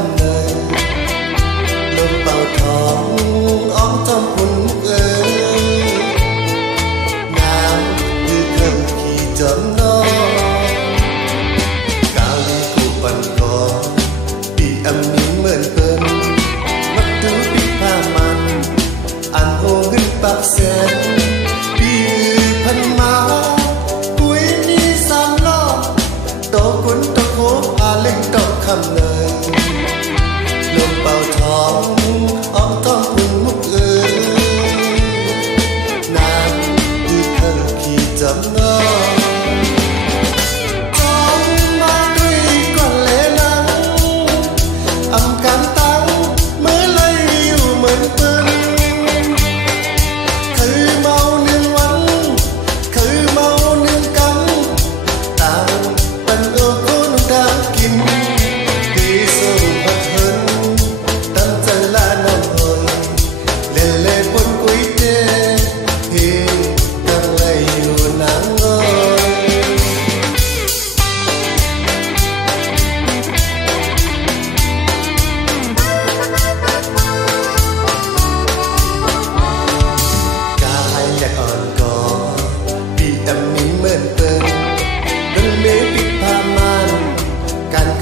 ำเลยลมเป่าท้องอ้อมทำหุ่นเอ๋ยน้ำยืดเพิ่มขี่จนนอกาวลีกูปันคอปีอำมีเหมือนเปิ้นมัดดูปีผ้ามันอันโหขึ้นปากแสนปีพันมาปุ้ยนี่สามล้อโตกุนโตโคพาเล่งดอกคำเลยลมเป่าท้องอ้อมท้องหุ่นมุกเอ๋ยน้ำยืดเพิ่มขี่จำนอ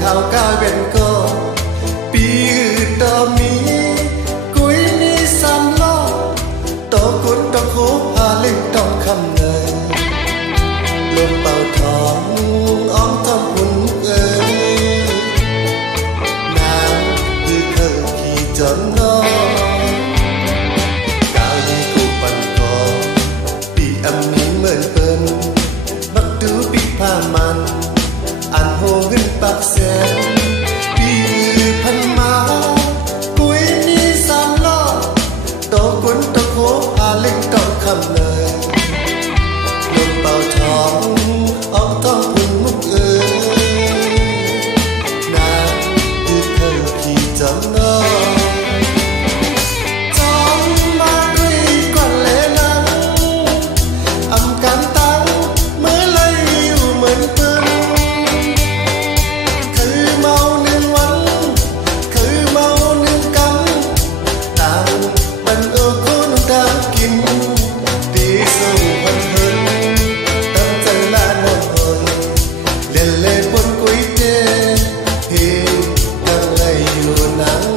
ข้าวก้าวเป็นก็ปีต่อมีกุยนี่สามล้อต่อกุนต่อโคพาเล่งต้องคำเลยลมเป่าท้องอ้อมท้องหุ่นเอ๋ยน้ำยืดเพิ่มขี่จนนอกาวลีกูปันคอปีอำมีเหมือนเปิ้นบักดูปีผ้ามันอันโหขึ้นปากแสนปีพันมาปุ้ยนี่สามล้อโตกุนโตโคพาเล่งต้องคำเลยลมเป่าท้องอ้อมท้องหุ่นมุกเอ๋ยน้ำยืดเพิ่มขี่จำนอเล่นเล่นบนกุ้ยเจเฮกังไลอยู่นัง